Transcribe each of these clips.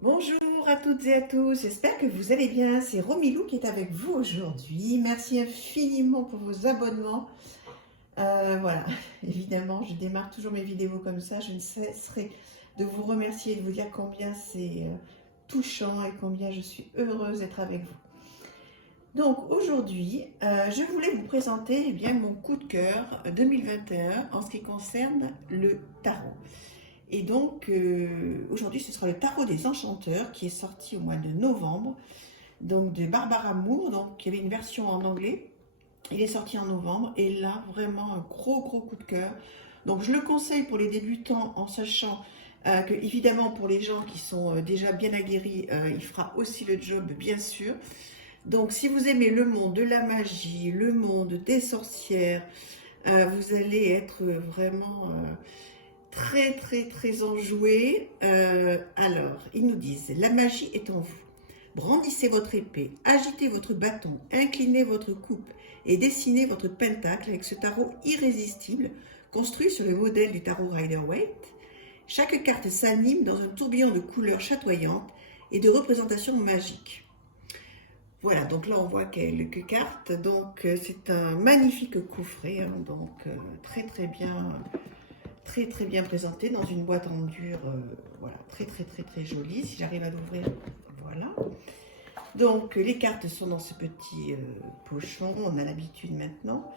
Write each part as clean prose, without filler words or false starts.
Bonjour à toutes et à tous, j'espère que vous allez bien. C'est Romilou qui est avec vous aujourd'hui. Merci infiniment pour vos abonnements. Voilà, évidemment, je démarre toujours mes vidéos comme ça. Je ne cesserai de vous remercier et de vous dire combien c'est touchant et combien je suis heureuse d'être avec vous. Donc aujourd'hui, je voulais vous présenter bien, mon coup de cœur 2021 en ce qui concerne le tarot. Et donc, aujourd'hui, ce sera le Tarot des Enchanteurs qui est sorti au mois de novembre, donc de Barbara Moore. Donc, il y avait une version en anglais. Il est sorti en novembre et là, vraiment un gros coup de cœur. Donc, je le conseille pour les débutants en sachant que, évidemment, pour les gens qui sont déjà bien aguerris, il fera aussi le job, bien sûr. Donc, si vous aimez le monde de la magie, le monde des sorcières, vous allez être vraiment très enjoué. Alors, ils nous disent, la magie est en vous. Brandissez votre épée, agitez votre bâton, inclinez votre coupe et dessinez votre pentacle avec ce tarot irrésistible construit sur le modèle du tarot Rider-Waite. Chaque carte s'anime dans un tourbillon de couleurs chatoyantes et de représentations magiques. Voilà, donc là on voit quelques cartes. Donc c'est un magnifique coffret, hein, donc très bien présenté dans une boîte en dur, voilà, très jolie. Si j'arrive à l'ouvrir, voilà. Donc les cartes sont dans ce petit pochon, on a l'habitude maintenant.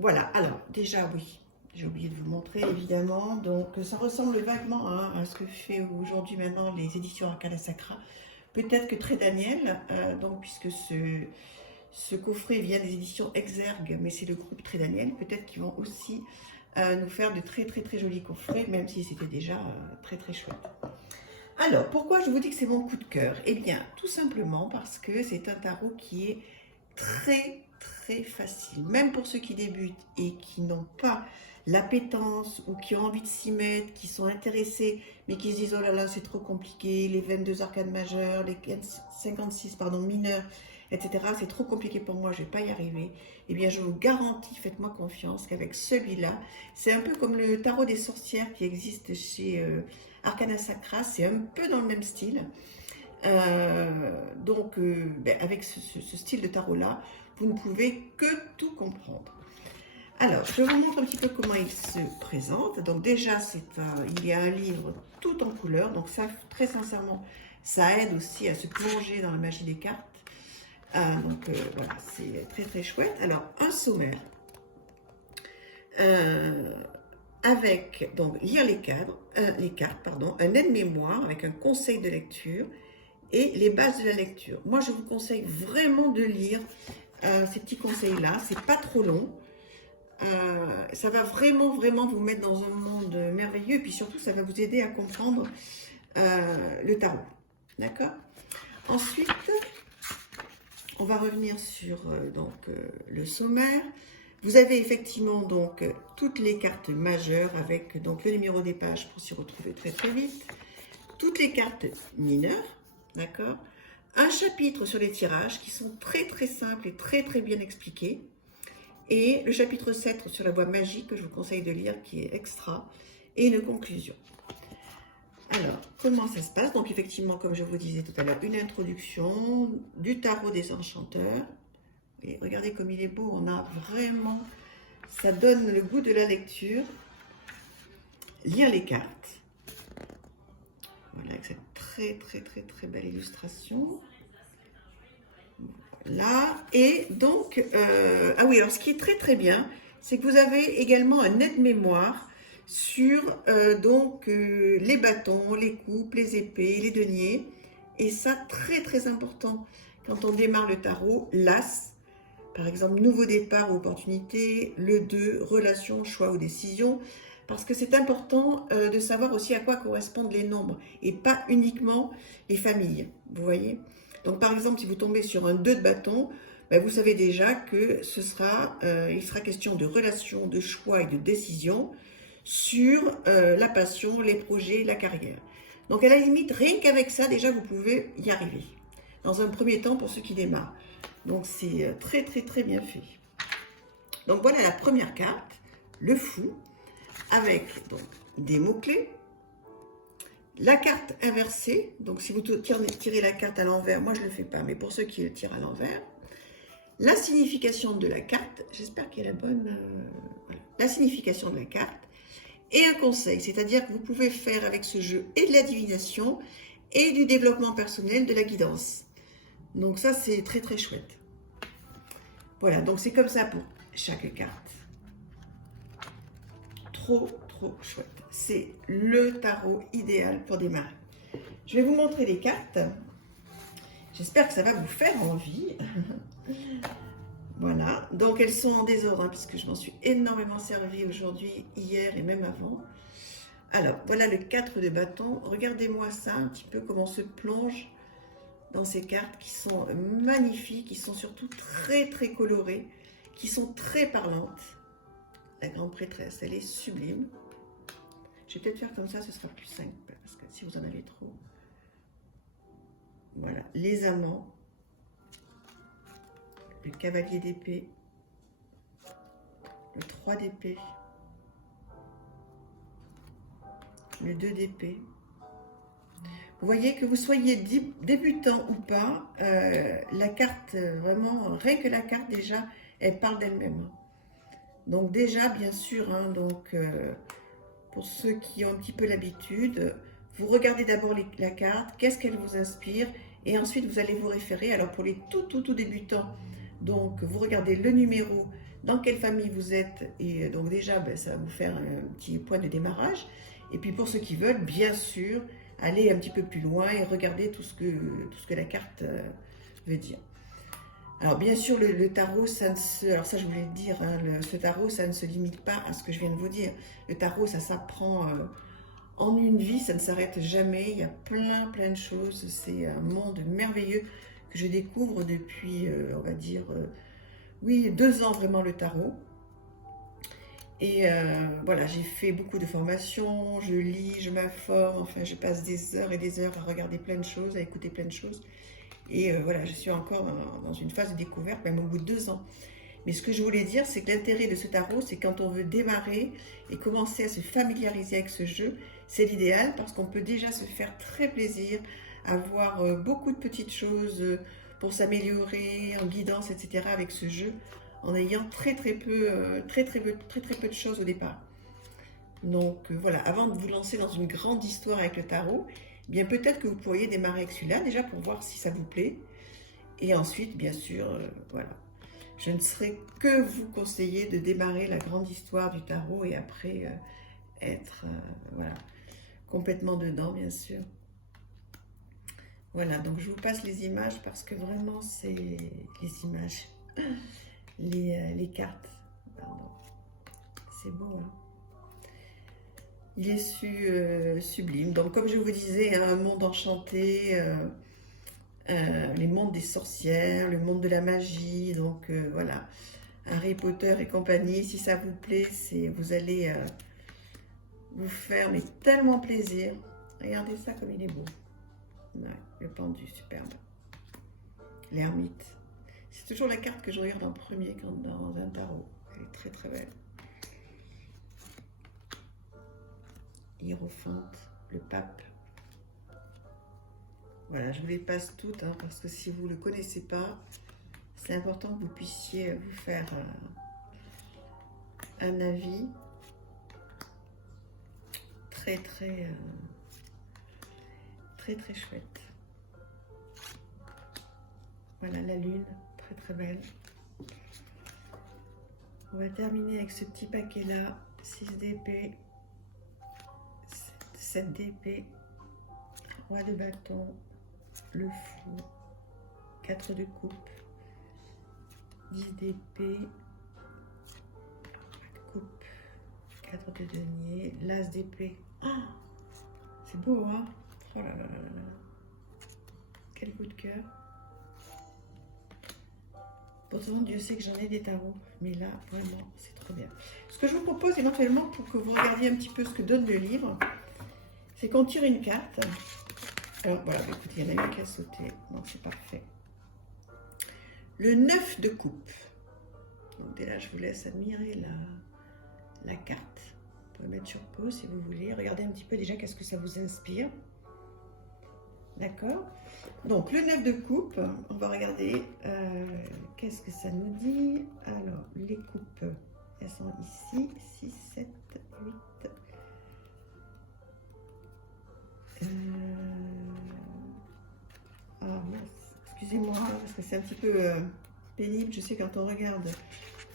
Voilà, alors déjà oui, j'ai oublié de vous montrer évidemment, donc ça ressemble vaguement hein, à ce que fait aujourd'hui maintenant les éditions Arcana Sacra. Peut-être que Très Daniel, donc puisque ce coffret vient des éditions Exergue, mais c'est le groupe Très Daniel, peut-être qu'ils vont aussi nous faire de très jolis coffrets, même si c'était déjà très chouette. Alors, pourquoi je vous dis que c'est mon coup de cœur? Eh bien, tout simplement parce que c'est un tarot qui est très facile, même pour ceux qui débutent et qui n'ont pas l'appétence ou qui ont envie de s'y mettre, qui sont intéressés, mais qui se disent oh là là, c'est trop compliqué, les 22 arcanes majeures, les 56 pardon, mineurs, etc. C'est trop compliqué pour moi, je ne vais pas y arriver. Eh bien, je vous garantis, faites-moi confiance, qu'avec celui-là, c'est un peu comme le tarot des sorcières qui existe chez Arcana Sacra, c'est un peu dans le même style. Donc, avec ce style de tarot-là, vous ne pouvez que tout comprendre. Alors, je vous montre un petit peu comment il se présente. Donc déjà, il y a un livre tout en couleur. Donc ça, très sincèrement, ça aide aussi à se plonger dans la magie des cartes. Voilà, c'est très chouette. Alors, un sommaire avec, donc, lire les cartes, pardon, un aide-mémoire avec un conseil de lecture et les bases de la lecture. Moi, je vous conseille vraiment de lire ces petits conseils-là. C'est pas trop long. Ça va vraiment vous mettre dans un monde merveilleux et puis surtout ça va vous aider à comprendre le tarot, d'accord. Ensuite on va revenir sur le sommaire. Vous avez effectivement donc toutes les cartes majeures avec donc le numéro des pages pour s'y retrouver très vite, toutes les cartes mineures, d'accord, un chapitre sur les tirages qui sont très simples et très bien expliqués. Et le chapitre 7 sur la voie magique que je vous conseille de lire, qui est extra, et une conclusion. Alors, comment ça se passe? Donc effectivement, comme je vous disais tout à l'heure, une introduction du tarot des enchanteurs. Et regardez comme il est beau, on a vraiment, ça donne le goût de la lecture. Lire les cartes. Voilà, avec cette très belle illustration. Là, et donc, ah oui, alors ce qui est très bien, c'est que vous avez également un aide-mémoire sur les bâtons, les coupes, les épées, les deniers. Et ça, très important, quand on démarre le tarot, l'As, par exemple, nouveau départ ou opportunité, le 2, relation, choix ou décision, parce que c'est important de savoir aussi à quoi correspondent les nombres, et pas uniquement les familles, vous voyez. Donc par exemple, si vous tombez sur un 2 de bâton, vous savez déjà que il sera question de relation, de choix et de décision sur la passion, les projets, la carrière. Donc à la limite, rien qu'avec ça, déjà vous pouvez y arriver. Dans un premier temps pour ceux qui démarrent. Donc c'est très bien fait. Donc voilà la première carte, le fou, avec donc, des mots-clés, La carte inversée, donc si vous tirez la carte à l'envers, moi je ne le fais pas, mais pour ceux qui le tirent à l'envers, la signification de la carte, j'espère qu'elle est la bonne, voilà. La signification de la carte, et un conseil, c'est-à-dire que vous pouvez faire avec ce jeu et de la divination, et du développement personnel, de la guidance. Donc ça, c'est très très chouette. Voilà, donc c'est comme ça pour chaque carte. Trop chouette. C'est le tarot idéal pour démarrer. Je vais vous montrer les cartes. J'espère que ça va vous faire envie. Voilà, donc elles sont en désordre, hein, puisque je m'en suis énormément servi aujourd'hui, hier et même avant. Alors, voilà le 4 de bâton. Regardez-moi ça un petit peu, comment on se plonge dans ces cartes qui sont magnifiques, qui sont surtout très colorées, qui sont très parlantes. La grande prêtresse, elle est sublime. Je vais peut-être faire comme ça, ce sera plus simple, parce que si vous en avez trop. Voilà, les amants, le cavalier d'épée, le 3 d'épée, le 2 d'épée. Vous voyez que vous soyez débutant ou pas, la carte, vraiment, rien que la carte déjà, elle parle d'elle-même. Donc déjà, bien sûr, hein, donc, pour ceux qui ont un petit peu l'habitude, vous regardez d'abord la carte, qu'est-ce qu'elle vous inspire, et ensuite vous allez vous référer. Alors pour les tout débutants, donc vous regardez le numéro, dans quelle famille vous êtes, et donc déjà, ben, ça va vous faire un petit point de démarrage. Et puis pour ceux qui veulent, bien sûr, aller un petit peu plus loin et regarder tout ce que la carte veut dire. Alors bien sûr, le tarot, alors ça je voulais le dire, hein, ce tarot, ça ne se limite pas à ce que je viens de vous dire. Le tarot, ça s'apprend en une vie, ça ne s'arrête jamais. Il y a plein de choses. C'est un monde merveilleux que je découvre depuis, on va dire, oui, 2 ans vraiment le tarot. Et voilà, j'ai fait beaucoup de formations, je lis, je m'informe, enfin je passe des heures et des heures à regarder plein de choses, à écouter plein de choses. Et voilà, je suis encore dans une phase de découverte, même au bout de 2 ans. Mais ce que je voulais dire, c'est que l'intérêt de ce tarot, c'est quand on veut démarrer et commencer à se familiariser avec ce jeu, c'est l'idéal parce qu'on peut déjà se faire très plaisir, avoir beaucoup de petites choses pour s'améliorer, en guidance, etc. avec ce jeu, en ayant très peu de choses au départ. Donc voilà, avant de vous lancer dans une grande histoire avec le tarot, eh bien peut-être que vous pourriez démarrer avec celui-là déjà pour voir si ça vous plaît. Et ensuite, bien sûr, voilà. Je ne saurais que vous conseiller de démarrer la grande histoire du tarot et après être voilà, complètement dedans, bien sûr. Voilà, donc je vous passe les images parce que vraiment, c'est les images, les cartes, pardon. C'est beau, hein. Il est sublime. Donc, comme je vous disais, un monde enchanté, les mondes des sorcières, le monde de la magie. Donc, voilà, Harry Potter et compagnie. Si ça vous plaît, vous allez vous faire mais tellement plaisir. Regardez ça comme il est beau. Ouais, le pendu, superbe. L'ermite. C'est toujours la carte que je regarde en premier quand dans un tarot. Elle est très belle. Hiérophante, le pape. Voilà, je vous les passe toutes, hein, parce que si vous ne le connaissez pas, c'est important que vous puissiez vous faire un avis très chouette. Voilà la lune, très belle. On va terminer avec ce petit paquet là, 6 d'épée, 7 d'épée, 3 de bâton, le fou, 4 de coupe, 10 d'épée, coupe, 4 de denier, l'as d'épée. Oh, c'est beau, hein? Oh là. Quel coup de cœur. Pourtant, Dieu sait que j'en ai des tarots, mais là, vraiment, c'est trop bien. Ce que je vous propose éventuellement, pour que vous regardiez un petit peu ce que donne le livre, c'est qu'on tire une carte. Alors voilà, écoutez, il y en a une qui a sauté, donc c'est parfait. Le 9 de coupe. Donc dès là, je vous laisse admirer la carte. pouvez mettre sur pause si vous voulez. Regardez un petit peu déjà qu'est-ce que ça vous inspire. D'accord? Donc, le 9 de coupe, on va regarder qu'est-ce que ça nous dit. Alors, les coupes, elles sont ici, 6, 7, 8. Ah mince, excusez-moi, parce que c'est un petit peu pénible. Je sais quand on regarde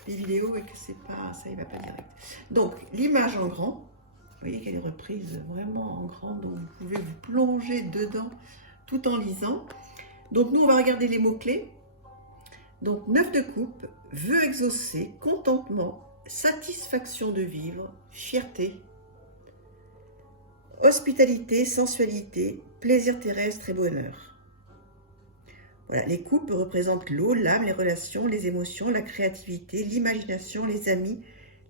les vidéos et que c'est pas, ça y va pas direct. Donc, l'image en grand, vous voyez qu'elle est reprise vraiment en grand, donc vous pouvez vous plonger dedans tout en lisant. Donc, nous, on va regarder les mots-clés. Donc, 9 de coupe, vœux exaucés, contentement, satisfaction de vivre, fierté, hospitalité, sensualité, plaisir terrestre et bonheur. Voilà, les coupes représentent l'eau, l'âme, les relations, les émotions, la créativité, l'imagination, les amis,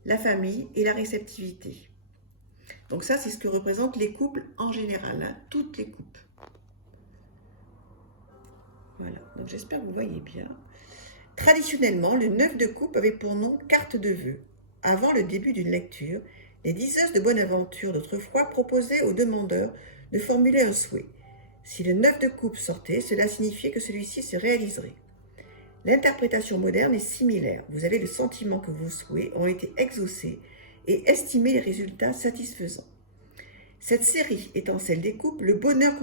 la famille et la réceptivité. Donc ça, c'est ce que représentent les couples en général, hein, toutes les coupes. Voilà, donc j'espère que vous voyez bien. Traditionnellement, le 9 de coupe avait pour nom carte de vœux. Avant le début d'une lecture, les diseuses de bonne aventure d'autrefois proposaient aux demandeurs de formuler un souhait. Si le 9 de coupe sortait, cela signifiait que celui-ci se réaliserait. L'interprétation moderne est similaire. Vous avez le sentiment que vos souhaits ont été exaucés et estimez les résultats satisfaisants. Cette série étant celle des coupes, le bonheur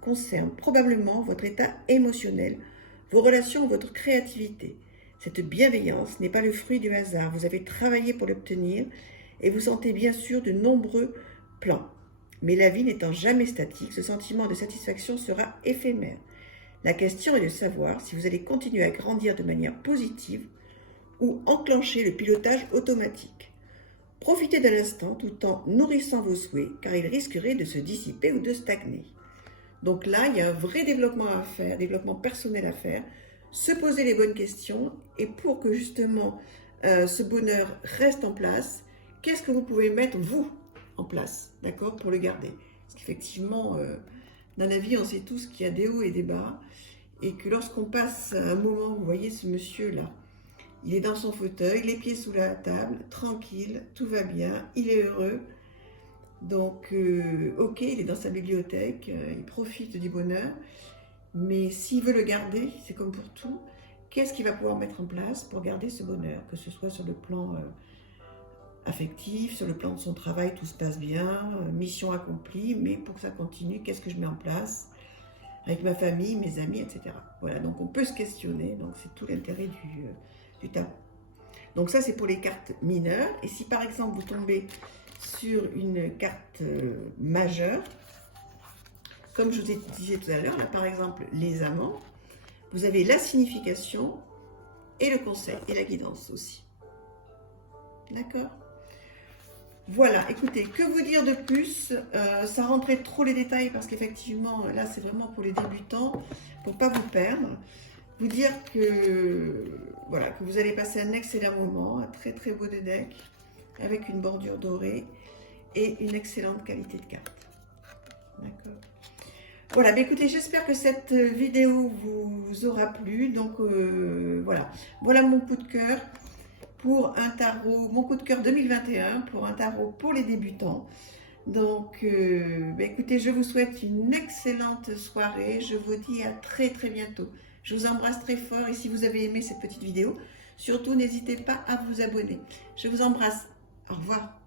concerne probablement votre état émotionnel, vos relations, votre créativité. Cette bienveillance n'est pas le fruit du hasard. Vous avez travaillé pour l'obtenir et vous sentez bien sûr de nombreux plans. Mais la vie n'étant jamais statique, ce sentiment de satisfaction sera éphémère. La question est de savoir si vous allez continuer à grandir de manière positive ou enclencher le pilotage automatique. Profitez de l'instant tout en nourrissant vos souhaits, car ils risqueraient de se dissiper ou de stagner. Donc là, il y a un vrai développement à faire, développement personnel à faire, se poser les bonnes questions, et pour que justement ce bonheur reste en place, qu'est-ce que vous pouvez mettre, vous, en place, d'accord, pour le garder? Parce qu'effectivement, dans la vie, on sait tous qu'il y a des hauts et des bas, et que lorsqu'on passe un moment, vous voyez ce monsieur-là, il est dans son fauteuil, les pieds sous la table, tranquille, tout va bien, il est heureux. Donc, ok, il est dans sa bibliothèque, il profite du bonheur, mais s'il veut le garder, c'est comme pour tout, qu'est-ce qu'il va pouvoir mettre en place pour garder ce bonheur, que ce soit sur le plan affectif, sur le plan de son travail, tout se passe bien, mission accomplie, mais pour que ça continue, qu'est-ce que je mets en place avec ma famille, mes amis, etc. Voilà, donc on peut se questionner, donc c'est tout l'intérêt du tarot. Donc ça, c'est pour les cartes mineures. Et si par exemple, vous tombez sur une carte majeure, comme je vous ai dit tout à l'heure, là par exemple, les amants, vous avez la signification et le conseil et la guidance aussi. D'accord? Voilà, écoutez, que vous dire de plus? Ça rentrait trop les détails parce qu'effectivement, là, c'est vraiment pour les débutants, pour ne pas vous perdre. Vous dire que, voilà, que vous allez passer un excellent moment, un très très beau deck, avec une bordure dorée et une excellente qualité de carte. D'accord? Voilà, mais écoutez, j'espère que cette vidéo vous aura plu. Donc, voilà mon coup de cœur pour un tarot, mon coup de cœur 2021 pour un tarot pour les débutants. Donc, écoutez, je vous souhaite une excellente soirée. Je vous dis à très très bientôt. Je vous embrasse très fort et si vous avez aimé cette petite vidéo, surtout n'hésitez pas à vous abonner. Je vous embrasse. Au revoir.